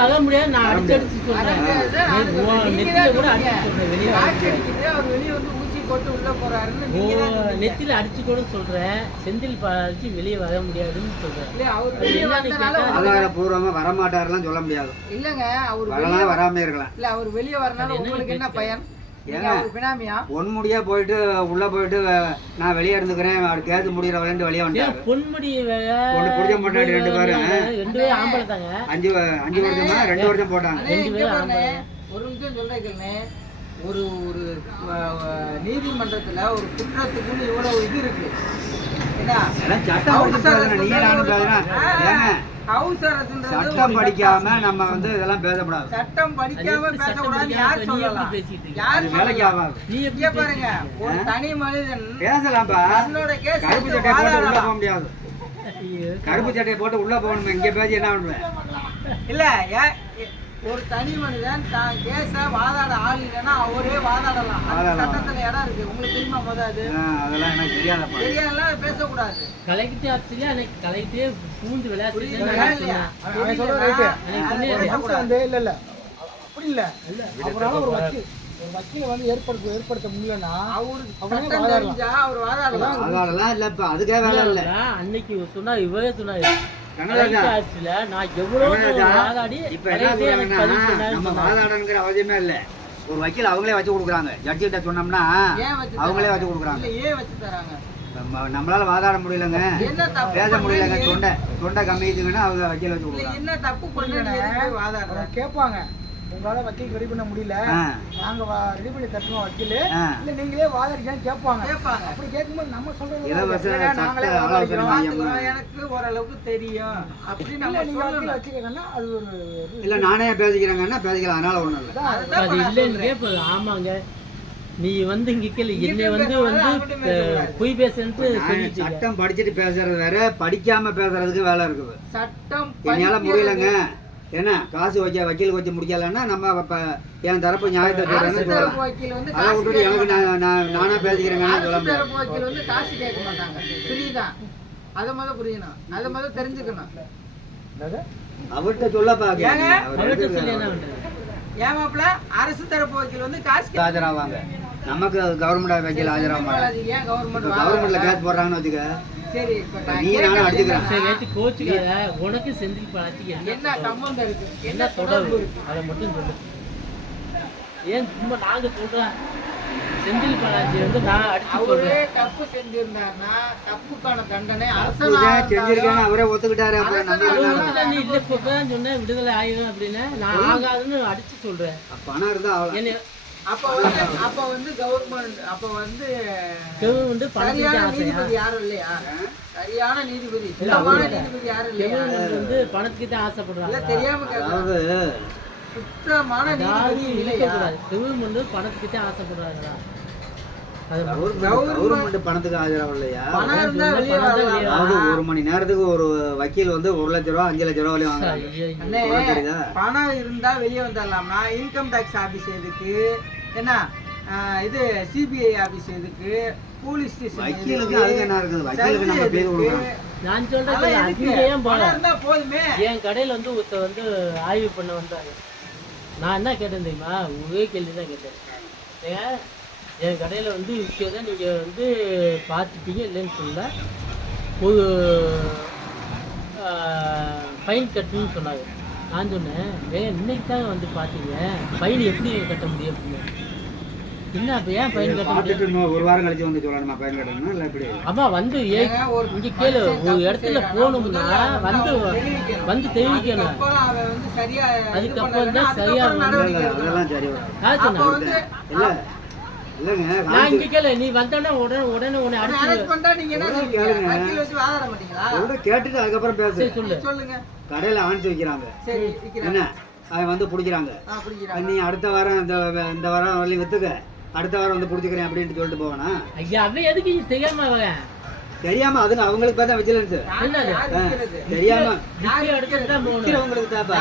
வர முடியாது நான் அடிச்சு அடிச்சு சொல்றேன். நெத்தியில கூட. அடிச்சு சொல்றேன் வெளியே காய்ச்சி அடிக்குது, அவர் வெளிய வந்து ஊசி போட்டு உள்ள போறாருன்னு ஓ நீங்க தான் சொன்னீங்க. நெத்தியில அடிச்சு கூட சொல்றேன். செந்தில் பாலாஜி வெளியே வர முடியாதுன்னு சொல்றேன். ஆதாரபூர்வமா வரமாட்டாருலாம் சொல்ல முடியாது. இல்லங்க அவர் வரலாம் வெளிய வராம இருக்கலாம். இல்ல அவர் வெளிய வரனால உங்களுக்கு என்ன? பயன்? ஒன்முடியா போயிட்டு உள்ள போயிட்டு நான் வெளியே இருந்துக்கிறேன் அவர் கேஸ் முடிகிற வரையும் வெளியே வந்துட்டாரு. பொன்முடி புடிக்க மாட்டாரு ரெண்டு பேரும். ரெண்டு பேரும் ஆம்பளை தாங்க. அஞ்சு அஞ்சு வருஷமா ரெண்டு வருஷம் போட்டாங்க. ரெண்டு பேரும். ஒரு நிமிஷம் சொல்றேன் ஒரு ஒரு நீதிமன்றத்துல ஒரு குற்றத்துக்குன்னு இவ்வளவு இது இருக்கு. என்ன? சட்டம் நீ நானும் பேசுறேன். ஏங்க ஹவுஸ் அரசுன்றது சட்டம் படிக்காம நம்ம வந்து இதெல்லாம் பேசக்கூடாது. சட்டம் படிக்காம படிக்காம யார் சொல்லலாம்? யார் வேலைக்கு ஆகாது. நீ எப்படி இங்க பாருங்க ஒரு தனி மனிதன் பேசலாம்ப்பா. தன்னோட கேஸ் கருப்பு சட்டையை போட்டு உள்ள. போக முடியாது. கருப்பு சட்டையை போட்டு உள்ள போகணும் இங்க பேசி என்ன பண்ணுவேன்? இல்ல ஒரு தனி மனிதன் தான் கேஸ வாதாட ஆள் இல்லைன்னா அவரே வாதாடலாம். வாதாடலாம். சட்டத்துல இடம் இருக்கு. உங்களுக்கு தெரியுமா முத அது ஆ, அதெல்லாம் எனக்கு தெரியாதப்பா. தெரியாதெல்லாம் பேசக்கூடாது. கலெக்டர் ஆஃபீஸ்லயே அன்னைக்கு கலெக்டரே பூந்து விளையாட்டு இல்ல இல்ல. அப்படி இல்ல. அவரால ஒரு வக்கீல். ஒரு வக்கீல வந்து ஏற்படுத்த ஏற்படுத்த முடியலன்னா அவருக்கு வாதாடலாம். அவர் வாதாடலாம். அதனாலலாம் இல்லப்பா. அதுக்கே வேலை இல்லை. அன்னைக்கு சொன்னார் இவரே சொன்னாரு. நான் வாதாடி இப்ப என்ன சொன்னாருன்னு நம்ம. வாதாடணுங்கிற அவசியமே இல்லை. ஒரு வக்கீல் அவங்களே வச்சு கொடுக்குறாங்க. ஜட்ஜி கிட்ட சொன்னோம்னா அவங்களே? வச்சு கொடுக்குறாங்க. இல்ல ஏன் வச்சு தராங்க? நம்ம நம்மளால வாதாட முடியலங்க. என்ன தப்பு பேச முடியலங்க? தொண்டை தொண்டை கம்மிக்குங்கன்னா அவங்க வக்கீல் வச்சு கொடுக்குறாங்க. என்ன தப்பு பண்ணி கேட்பாங்க உங்களால வக்கீல் ரெடி பண்ண முடியல. நாங்க ரெடி பண்ணி தட்டுறோம் வக்கீல். இல்ல நீங்களே வாதாடிக்கான்னு கேட்பாங்க. கேட்பாங்க. அப்படி கேட்கும்போது நம்ம சொல்றது நாங்களே எனக்கு ஓரளவுக்கு தெரியும். அப்படின்னு நம்ம நீங்க வச்சுக்கங்கன்னா அது ஒரு இல்ல நானே பேசிக்கிறேங்கன்னா பேசிக்கலாம்? அதனால ஒண்ணும் இல்லை. அது இல்லைன்னு ஆமாங்க. நீ வந்து இங்க கேளு. இங்க என்னை வந்து வந்து. பொய் சொல்லிட்டு இருக்க. சட்டம் படிச்சுட்டு பேசுறது வேற படிக்காம பேசுறதுக்கு வேலை இருக்குது. சட்டம் என்னால முடியலங்க. என்ன காசு வைக்க வக்கீல் வச்சு முடிக்கலன்னா நம்ம இப்ப என் தரப்பு நியாயத்தை அரசு சொல்றேன்னு தரப்பு சொல்லலாம். அதை காசு விட்டுட்டு கேட்க எனக்கு மாட்டாங்க. நான் நான் நானா பேசிக்கிறேங்கன்னா சொல்ல முடியாது. வக்கீல் வந்து காசு கேட்க மாட்டாங்க. புரியுதா? அதை முத புரியணும். அதை முத தெரிஞ்சுக்கணும்? அவர்கிட்ட சொல்லி என்ன பண்றது ஏன் மாப்பிள? அரசு தரப்பு வக்கீல் வந்து காசு கேட்க ஆஜராவாங்க நமக்கு கவர்மெண்ட் வக்கீல் ஆஜராக மாட்டாங்க ஏன் கவர்மெண்ட் கவர்மெண்ட்ல கேஸ் போடுறாங்கன்னு வச்சுக்க. உனக்கு செந்தில் பாலாஜிக்கு என்ன சம்பந்தம் இருக்கு? என்ன தொடர்பு? அதை மட்டும் சொல்லு. ஏன் சும்மா நாங்க சொல்றேன் செந்தில் பாலாஜி வந்து நான் அடிச்சு அவரே சொல்றேன். தப்பு செஞ்சிருந்தாருன்னா தப்புக்கான தண்டனை அரசனாக அவரே ஒத்துக்கிட்டாரு அப்புறம் நம்ம நீ இல்ல சொன்னேன் விடுதலை ஆயிடும் அப்படின்னு நான் ஆகாதுன்னு அடிச்சு சொல்றேன். பணம் இருந்தா என்ன அப்ப வந்து அப்ப வந்து கவர்மெண்ட் அப்ப வந்து வந்து சரியான நீதிபதி யாரும் இல்லையா? சரியான நீதிபதி சுத்தமான நீதிபதி யாரும் இல்லையா? வந்து பணத்துக்கு தான் ஆசைப்படுறாங்க இல்ல தெரியாம அதாவது சுத்தமான நீதிபதி இல்லையா? வந்து பணத்துக்கு தான் ஆசைப்படுறாங்களா? கவர்மெண்ட் கவர்மெண்ட் பணத்துக்கு ஆஜராக இல்லையா பணம் இருந்தா வெளியே பணம் தான் வரலாம். வெளியே அதாவது ஒரு மணி நேரத்துக்கு ஒரு வக்கீல் வந்து ஒரு லட்ச ரூபா அஞ்சு லட்ச ரூபா வரையும் வாங்குறாங்க? பணம் இருந்தா வெளியே வந்துடலாம்னா இன்கம் டேக்ஸ் ஆபீஸ் எதுக்கு? என்ன? இது சிபிஐ ஆபீஸ் எதுக்கு? போலீஸ் ஸ்டேஷன் வக்கீலுக்கு அதுக்கு என்ன இருக்குது? வக்கீலுக்கு நம்ம பேர் கொடுக்கணும். நான் சொல்றது ஏன் போல போதுமே. என் கடையில் வந்து ஒருத்தர் வந்து ஆய்வு பண்ண வந்தாங்க நான் என்ன கேட்டேன் தெரியுமா? ஒரே கேள்வி தான் கேட்டேன் என் கடையில் வந்து விஷயத்தை நீங்கள் வந்து பார்த்துட்டீங்க இல்லைன்னு சொல்ல ஒரு ஃபைன் கட்டணும்னு சொன்னாங்க. நான் சொன்னேன் ஏன் இன்னைக்கு தான் வந்து பார்த்தீங்க. ஃபைன் எப்படி கட்ட முடியும்? அப்படின்னு. என்ன அப்போ ஏன் ஃபைன் கட்ட முடியும் ஒரு வாரம் கழிச்சு வந்து சொல்லணுமா பயன் கட்டணும் இல்லை எப்படி? வந்து ஏ இங்க கேளு. ஒரு இடத்துல போகணும்னா வந்து தெரிவிக்கணும். வந்து தெரிவிக்கணும். அதுக்கப்புறம் தான் சரியா அதுக்கப்புறம் வந்து- நடவடிக்கை இல்லை, எடுக்கணும். அதெல்லாம் சரி இல்லை நான் இங்க கேளு நீ வந்தோடனே உடனே உடனே உன்னை அடிச்சு பண்ணிட்டா நீங்க என்ன சொல்றத செய்வீங்க? கேளுங்க. வக்கீல் வச்சு வாதாட மாட்டீங்களா? கூட கேட்டுட்டு அதுக்கப்புறம் பேசு. சரி சொல்லு. சொல்லுங்க. கடையில் ஆணிச்சு வைக்கிறாங்க. சரி என்ன? விக்கிறாங்க. அவன் வந்து பிடிக்கிறாங்க. நீ அடுத்த வாரம் இந்த இந்த வாரம் வரலையும் வித்துக்க. அடுத்த வாரம் வந்து பிடிச்சிக்கிறேன் அப்படின்ட்டு சொல்லிட்டு போவானா? ஐயா அவன் எதுக்கு தெரியாம வரேன் தெரியாம அதுங்க அவங்களுக்கு பார்த்தா விஜிலன்ஸ்? தெரியாம விக்கி எடுத்துட்டு தான் போகணும். விற்கிறவங்களுக்கு தாப்பா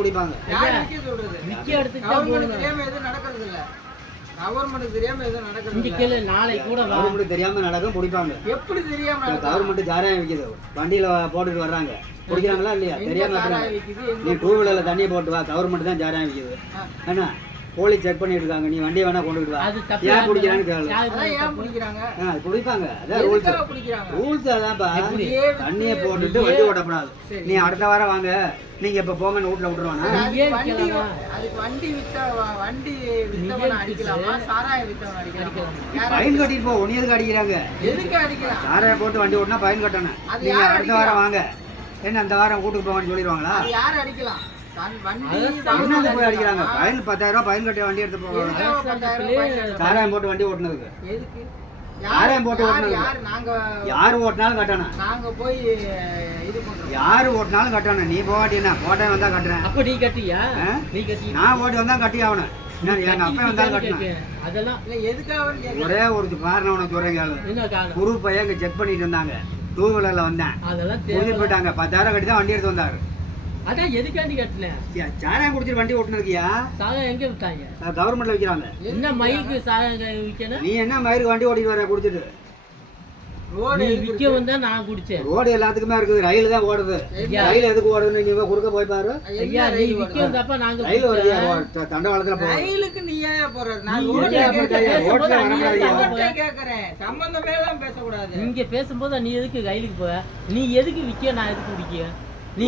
முடிப்பாங்க விக்க? கவர்மெண்ட் தெரியாம எதுவும் கூட கவர்மெண்ட் நடக்கும் பிடிப்பாங்க. எப்படி தெரியாம நடக்கும்? கவர்மெண்ட் சாராயம் விற்கிது வண்டியில போட்டுட்டு வர்றாங்க. குடிக்கிறாங்களா இல்லையா? தெரியாம நீ டூ வீலர்ல தண்ணியை போட்டு வா கவர்மெண்ட் தான் சாராயம் விற்கிது. என்ன? போலீஸ் செக் பண்ணிட்டு இருக்காங்க நீ வண்டியை வேணா கொண்டுட்டு வா. ஏன் குடிக்கிறான்னு கேளு. யாரு அதான் ரூல்ஸ் ரூல்ஸ் அதான்ப்பா? தண்ணியை போட்டுட்டு வண்டி ஓட்டக்கூடாது. சரி. நீ அடுத்த வாரம் வாங்க. நீங்க இப்ப போங்கன்னு வீட்டுல விட்டுருவானா? வண்டி வித்த வண்டி வித்தவனை அடிக்கலாமா? அடிக்கலாமா? ஃபைன் கட்டிட்டு போ. உன்னை எதுக்கு அடிக்கிறாங்க. எதுக்கு அடிக்கலாம்? சாராயம் போட்டு வண்டி ஓட்டினா ஃபைன் கட்டணும். நீங்க அடுத்த வாரம் வாங்க. என்ன அந்த வாரம் வீட்டுக்கு போங்கன்னு சொல்லிடுவாங்களா? யார் அடிக்கலாம்? போய் அடிக்கிறாங்க. ஃபைன் பத்தாயிரம் ரூபாய் ஃபைன் கட்டி வண்டி எடுத்து போவாங்க? சாராயம் போட்டு வண்டி ஓட்டுனதுக்கு? எதுக்கு? சாராயம் போட்டு ஓட்டுனது. யார்? ஓட்டினாலும் கட்டணும். நாங்க போய் இது பண்றோம். யார் ஓட்டினாலும் கட்டணும். நீ போகாட்டி என்ன? போட்டேன் வந்தா கட்டுறேன். அப்ப நீ கட்டியா? நீ கட்டி நான் ஓட்டி வந்தா கட்டி ஆகணும். ஒரே ஒரு காரணம் உனக்கு சொல்றேன் குரு பையன் இங்க செக் பண்ணிட்டு இருந்தாங்க. டூ வீலர்ல வந்தேன். அதெல்லாம் போயிட்டாங்க. பத்தாயிரம் கட்டி தான் வண்டி எடுத்து வந்தாரு. அதான் எதுக்காண்டி கட்டின? யா, சாராயம் குடிச்சிட்டு வண்டி ஓட்டுனதுக்கியா? சாகம் எங்க விட்டாங்க கவர்மெண்ட்ல வைக்கிறாங்க. என்ன மயிலுக்கு சாகம் விற்கணும் நீ என்ன மயிருக்கு வண்டி ஓட்டிட்டு வர குடிச்சிட்டு? ரோடு நீ எதுக்கு விற்க வந்தா நான் குடிச்சேன். ரோடு எல்லாத்துக்குமே இருக்குது ரயில் தான் ஓடுது. ரயில் எதுக்கு ஓடுதுன்னு நீ போய் குறுக்க போய் பாரு. ஐயா நீ விற்க? வந்தப்ப நாங்க ரயில் வருது. தண்டவாளத்துல ரயிலுக்கு நீ ஏன் போறது? நான் ரோட்ல ரோட்ல வரக்கூடாது. சம்பந்தமே எல்லாம் பேசக்கூடாது. இங்க பேசும்போது நீ எதுக்கு ரயிலுக்கு போவ? நீ எதுக்கு விற்க நான் எதுக்கு குடிக்க? நீ